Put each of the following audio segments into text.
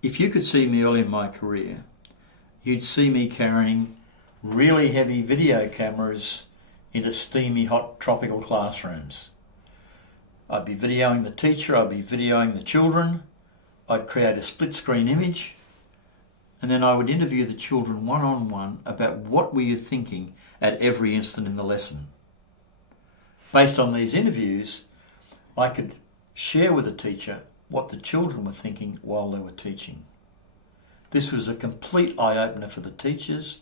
If you could see me early in my career, you'd see me carrying really heavy video cameras into steamy, hot, tropical classrooms. I'd be videoing the teacher, I'd be videoing the children, I'd create a split screen image, and then I would interview the children one-on-one about what were you thinking at every instant in the lesson. Based on these interviews, I could share with the teacher what the children were thinking while they were teaching. This was a complete eye-opener for the teachers.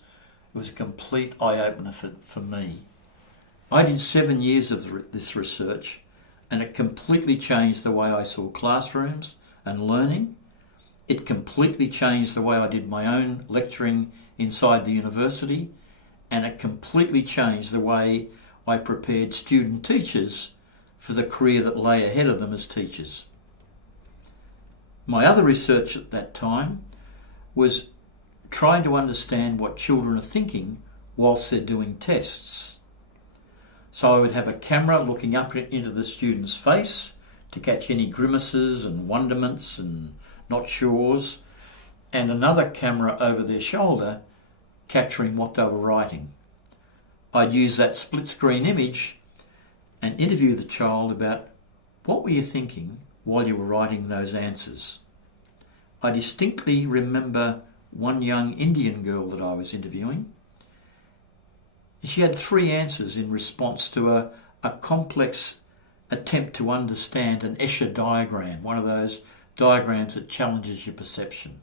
It was a complete eye-opener for me. I did 7 years of this research, and it completely changed the way I saw classrooms and learning. It completely changed the way I did my own lecturing inside the university, and it completely changed the way I prepared student teachers for the career that lay ahead of them as teachers. My other research at that time was trying to understand what children are thinking whilst they're doing tests. So I would have a camera looking up into the student's face to catch any grimaces and wonderments and not sures, and another camera over their shoulder capturing what they were writing. I'd use that split screen image and interview the child about what were you thinking while you were writing those answers. I distinctly remember one young Indian girl that I was interviewing. She had 3 answers in response to a complex attempt to understand an Escher diagram, one of those diagrams that challenges your perception.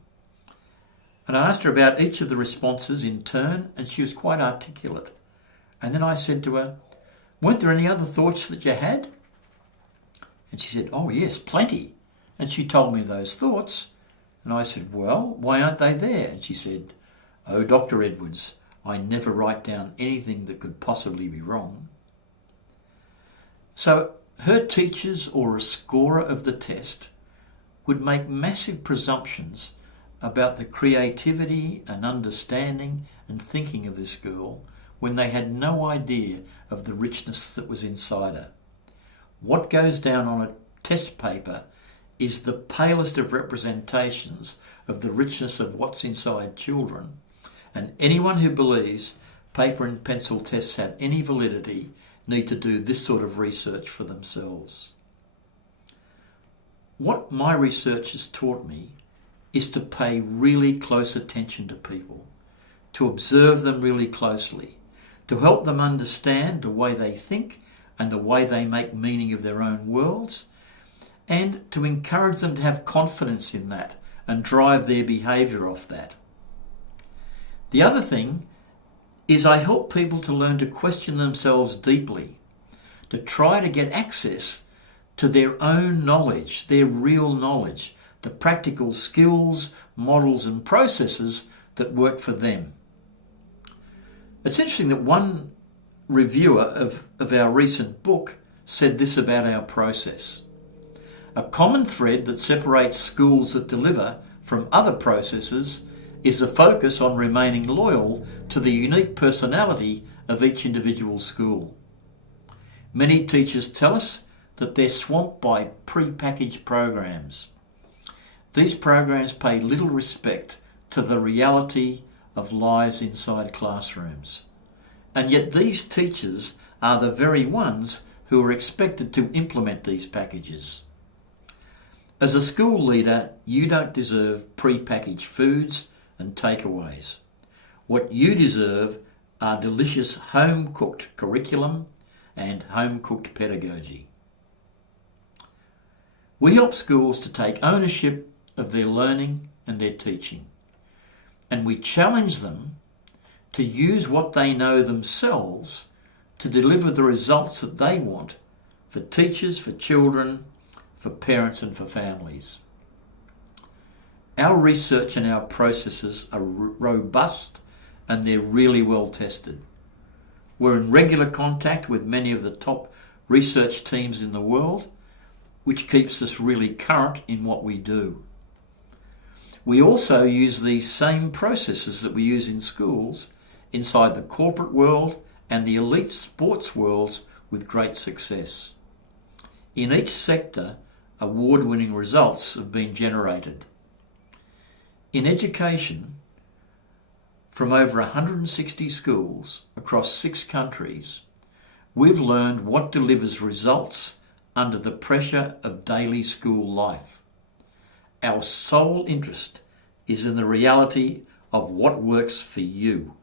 And I asked her about each of the responses in turn, and she was quite articulate. And then I said to her, "Weren't there any other thoughts that you had?" And she said, "Oh yes, plenty." And she told me those thoughts. And I said, "Well, why aren't they there?" And she said, "Oh, Dr. Edwards, I never write down anything that could possibly be wrong." So her teachers or a scorer of the test would make massive presumptions about the creativity and understanding and thinking of this girl when they had no idea of the richness that was inside her. What goes down on a test paper is the palest of representations of the richness of what's inside children, and anyone who believes paper and pencil tests have any validity need to do this sort of research for themselves. What my research has taught me is to pay really close attention to people, to observe them really closely, to help them understand the way they think and the way they make meaning of their own worlds, and to encourage them to have confidence in that and drive their behaviour off that. The other thing is I help people to learn to question themselves deeply, to try to get access to their own knowledge, their real knowledge, the practical skills, models and processes that work for them. It's interesting that one reviewer of our recent book said this about our process. A common thread that separates schools that deliver from other processes is the focus on remaining loyal to the unique personality of each individual school. Many teachers tell us that they're swamped by pre-packaged programs. These programs pay little respect to the reality of lives inside classrooms. And yet these teachers are the very ones who are expected to implement these packages. As a school leader, you don't deserve pre-packaged foods and takeaways. What you deserve are delicious home-cooked curriculum and home-cooked pedagogy. We help schools to take ownership of their learning and their teaching, and we challenge them to use what they know themselves to deliver the results that they want for teachers, for children, for parents and for families. Our research and our processes are robust and they're really well tested. We're in regular contact with many of the top research teams in the world, which keeps us really current in what we do. We also use these same processes that we use in schools inside the corporate world and the elite sports worlds with great success. In each sector, award-winning results have been generated. In education, from over 160 schools across 6 countries, we've learned what delivers results under the pressure of daily school life. Our sole interest is in the reality of what works for you.